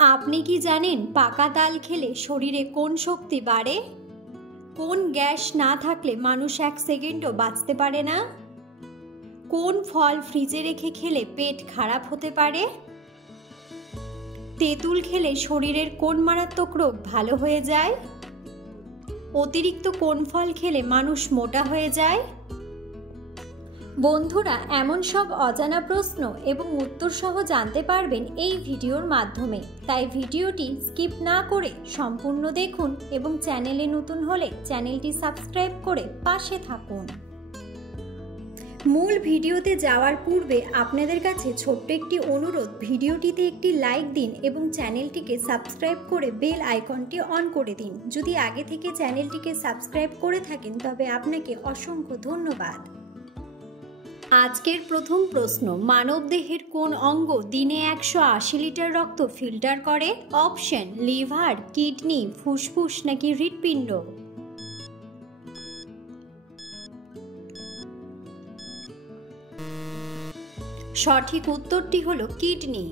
আপনি কি জানেন পাকা তাল খেলে শরীরে কোন শক্তি বাড়ে? কোন গ্যাস না থাকলে মানুষ 1 সেকেন্ডও বাঁচতে পারে না? কোন ফল ফ্রিজে রেখে খেলে পেট খারাপ হতে পারে? তেঁতুল খেলে শরীরের কোন মারাত্মক রোগ ভালো হয়ে যায়? অতিরিক্ত কোন ফল খেলে মানুষ মোটা হয়ে যায়? বন্ধুরা, এমন সব অজানা প্রশ্ন এবং উত্তর সহ জানতে পারবেন এই ভিডিওর মাধ্যমে। তাই ভিডিওটি স্কিপ না করে সম্পূর্ণ দেখুন এবং চ্যানেলে নতুন হলে চ্যানেলটি সাবস্ক্রাইব করে পাশে থাকুন। মূল ভিডিওতে যাওয়ার পূর্বে আপনাদের কাছে ছোট্ট একটি অনুরোধ, ভিডিওটিতে একটি লাইক দিন এবং চ্যানেলটিকে সাবস্ক্রাইব করে বেল আইকনটি অন করে দিন। যদি আগে থেকে চ্যানেলটিকে সাবস্ক্রাইব করে থাকেন তবে আপনাকে অসংখ্য ধন্যবাদ। আজকের প্রথম প্রশ্ন, মানবদেহের কোন অঙ্গ দিনে 180 লিটার রক্ত ফিল্টার করে? অপশন: লিভার, কিডনি, ফুসফুস নাকি হৃৎপিণ্ড? সঠিক উত্তরটি হলো কিডনি।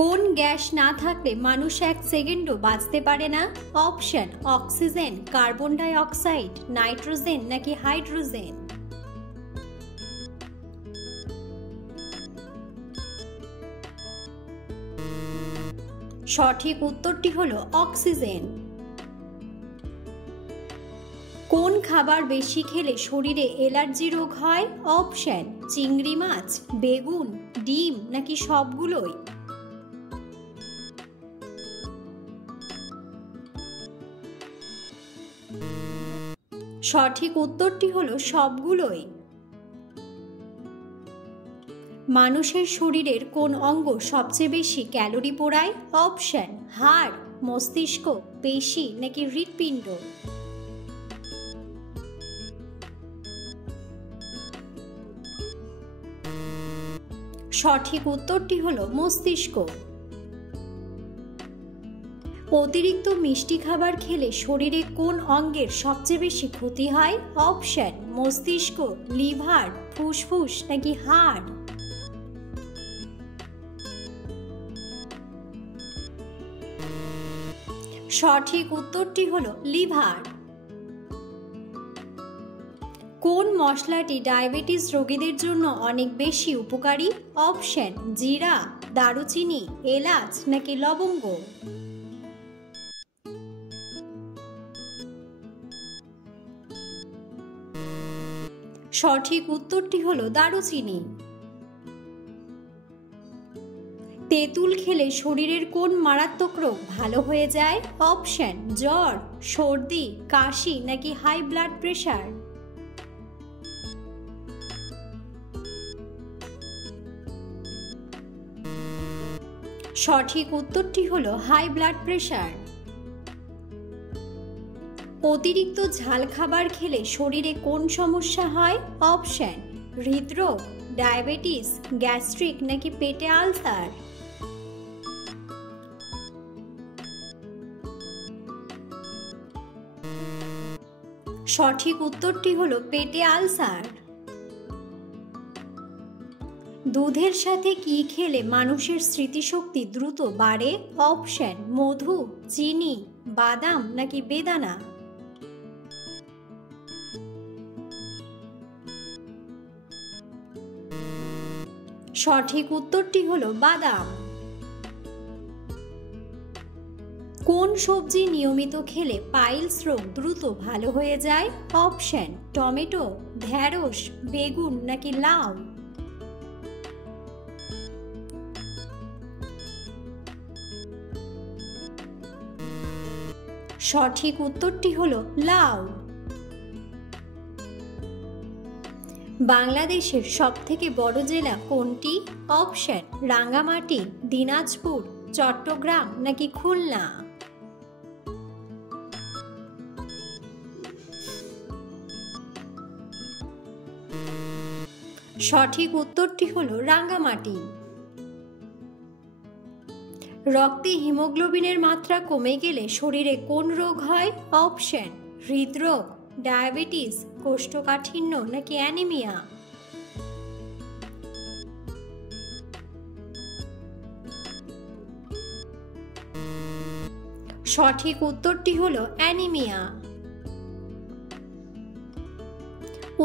কোন গ্যাস না থাকলে মানুষ 1 সেকেন্ডও বাঁচতে পারে না? Option: oxygen, carbon die oxide, nitrogen নাকি হাইড্রোজেন? সঠিক উত্তরটি হলো অক্সিজেন। কোন খাবার বেশি খেলে শরীরে অ্যালার্জি রোগ হয়? অপশন: চিংড়ি মাছ, বেগুন, ডিম নাকি সবগুলোই? সঠিক উত্তরটি হলো সবগুলোই। মানুষের শরীরের কোন অঙ্গ সবচেয়ে বেশি ক্যালোরি পোড়ায়? অপশন: হাড়, মস্তিষ্ক, পেশি নাকি হৃৎপিণ্ড? সঠিক উত্তরটি হলো মস্তিষ্ক। অতিরিক্ত মিষ্টি খাবার খেলে শরীরে কোন অঙ্গের সবচেয়ে বেশি ক্ষতি হয়? অপশন: মস্তিষ্ক, লিভার, ফুসফুস নাকি হাড়? সঠিক উত্তরটি হলো লিভার। কোন মশলাটি ডায়াবেটিস রোগীদের জন্য অনেক বেশি উপকারী? অপশন: জিরা, দারুচিনি, এলাচ নাকি লবঙ্গ? সঠিক উত্তরটি হলো দারুচিনি। তেঁতুল খেলে শরীরের কোন মারাত্মক রোগ ভালো হয়ে যায়? অপশন: জ্বর, সর্দি, কাশি নাকি হাই ব্লাড প্রেশার? সঠিক উত্তরটি হলো হাই ব্লাড প্রেশার। অতিরিক্ত ঝাল খাবার খেলে শরীরে কোন সমস্যা হয়? অপশন: হৃদরোগ, ডায়াবেটিস, গ্যাস্ট্রিক নাকি পেটে আলসার? সঠিক উত্তরটি হলো পেটে আলসার। দুধের সাথে কি খেলে মানুষের স্মৃতিশক্তি দ্রুত বাড়ে? অপশন: মধু, চিনি, বাদাম নাকি বেদানা? সঠিক উত্তরটি হলো বাদাম। কোন সবজি নিয়মিত খেলে পাইলস রোগ দ্রুত ভালো হয়ে যায়? অপশন: টমেটো, ঢেঁড়স, বেগুন নাকি লাউ? সঠিক উত্তরটি হলো লাউ। বাংলাদেশের সবথেকে বড় জেলা কোনটি? অপশন: রাঙ্গামাটি, দিনাজপুর, চট্টগ্রাম নাকি খুলনা? সঠিক উত্তরটি হলো রাঙ্গামাটি। রক্তে হিমোগ্লোবিনের মাত্রা কমে গেলে শরীরে কোন রোগ হয়? অপশন: হৃদরোগ, ডায়াবেটিস, কোষ্ঠকাঠিন্য নাকি অ্যানিমিয়া? সঠিক উত্তরটি হলো অ্যানিমিয়া।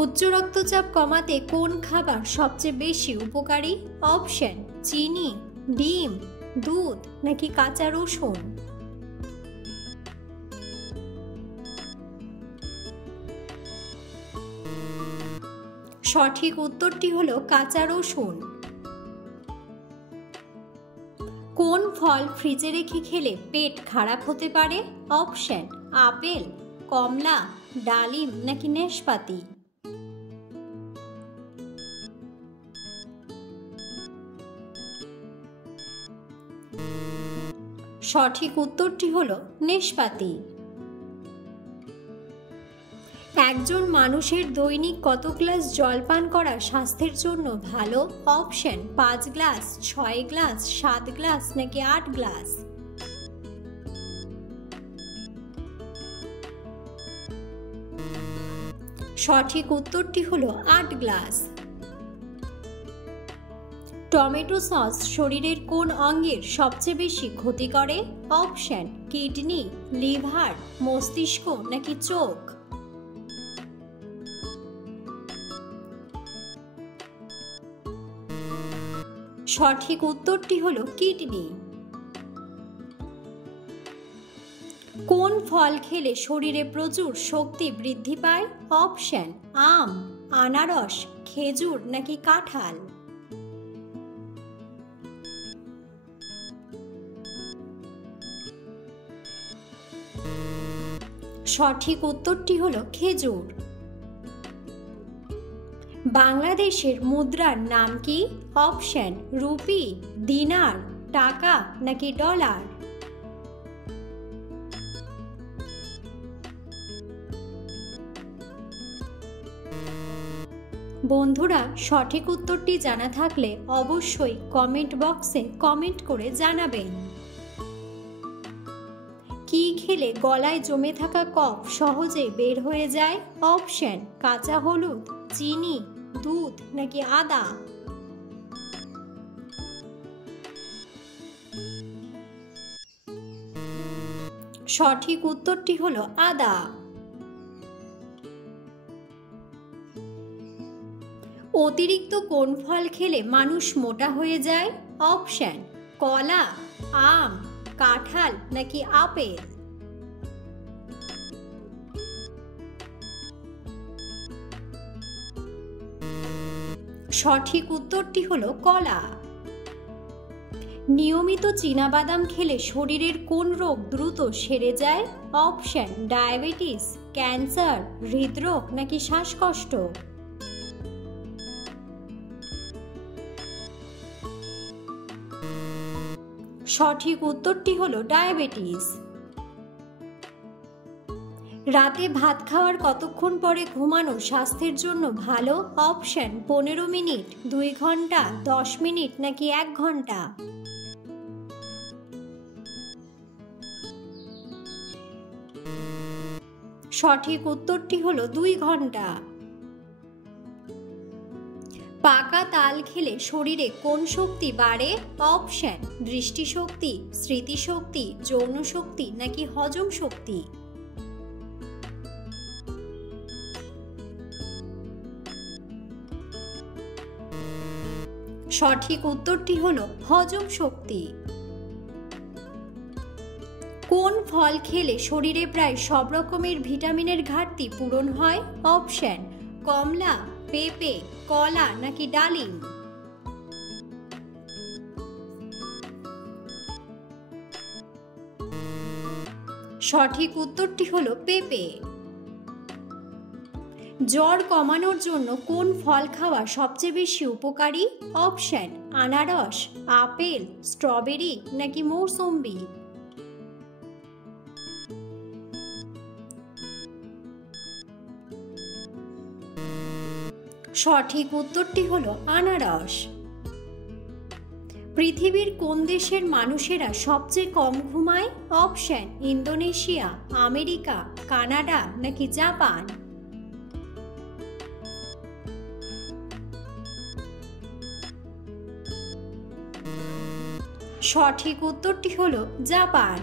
উচ্চ রক্তচাপ কমাতে কোন খাবার সবচেয়ে বেশি উপকারী? অপশন: চিনি, ডিম, দুধ নাকি কাঁচা রসুন। সঠিক উত্তরটি হলো কাঁচা রসুন। কোন ফল ফ্রিজে রেখে খেলে পেট খারাপ হতে পারে? অপশন: আপেল, কমলা, ডালিম নাকি নাশপাতি। সঠিক উত্তরটি হলো নাশপাতি। একজন মানুষের দৈনিক কত গ্লাস জল পান করা স্বাস্থ্যের জন্য ভালো? অপশন: 5 গ্লাস, 6 গ্লাস, 7 গ্লাস নাকি 8 গ্লাস। সঠিক উত্তরটি হলো 8 গ্লাস। টমেটো সস শরীরের কোন অঙ্গের সবচেয়ে বেশি ক্ষতি করে? অপশন: কিডনি, লিভার, মস্তিষ্ক নাকি চোখ। সঠিক উত্তরটি হলো কিডনি। কোন ফল খেলে শরীরে প্রচুর শক্তি বৃদ্ধি পায়? অপশন: আম, আনারস, খেজুর নাকি কাঁঠাল। সঠিক উত্তরটি হলো খেজুর। বাংলাদেশের মুদ্রার নাম কি? অপশন: রুপি, দিনার, টাকা নাকি ডলার। বন্ধুরা, সঠিক উত্তরটি জানা থাকলে অবশ্যই কমেন্ট বক্সে কমেন্ট করে জানাবেন। কি খেলে গলায় জমে থাকা কফ সহজে বের হয়ে যায়? অপশন: কাঁচা হলুদ, চিনি, দুধ নাকি আদা। সঠিক উত্তরটি হলো আদা। অতিরিক্ত কোন ফল খেলে মানুষ মোটা হয়ে যায়? অপশন: কলা, আম, কাঁঠাল নাকি আপেল। সঠিক উত্তরটি হলো কলা। নিয়মিত চীনাবাদাম খেলে শরীরের কোন রোগ দ্রুত সেরে যায়? অপশন: ডায়াবেটিস, ক্যান্সার, হৃদরোগ নাকি শ্বাসকষ্ট। সঠিক উত্তরটি হলো ডায়াবেটিস। রাতে ভাত খাওয়ার কতক্ষণ পরে ঘুমানো স্বাস্থ্যের জন্য ভালো? অপশন: 15 মিনিট, 2 ঘন্টা, 10 মিনিট নাকি 1 ঘন্টা। সঠিক উত্তরটি হলো 2 ঘন্টা। পাকা তাল খেলে শরীরে কোন শক্তি বাড়ে? অপশন: দৃষ্টিশক্তি, স্মৃতিশক্তি, যৌন শক্তি নাকি হজম শক্তি। সঠিক উত্তরটি হলো হজম শক্তি। কোন ফল খেলে শরীরে প্রায় সব রকমের ভিটামিনের ঘাটতি পূরণ হয়? অপশন: কমলা, পেঁপে, কলা নাকি ডালিম। সঠিক উত্তরটি হলো পেঁপে। জ্বর কমানোর জন্য কোন ফল খাওয়া সবচেয়ে বেশি উপকারী? অপশন: আনারস, আপেল, স্ট্রবেরি নাকি মৌসুম্বি। সঠিক উত্তরটি হলো আনারস। পৃথিবীর কোন দেশের মানুষেরা সবচেয়ে কম ঘুমায়? অপশন: ইন্দোনেশিয়া, আমেরিকা, কানাডা নাকি জাপান। সঠিক উত্তরটি হলো জাপান।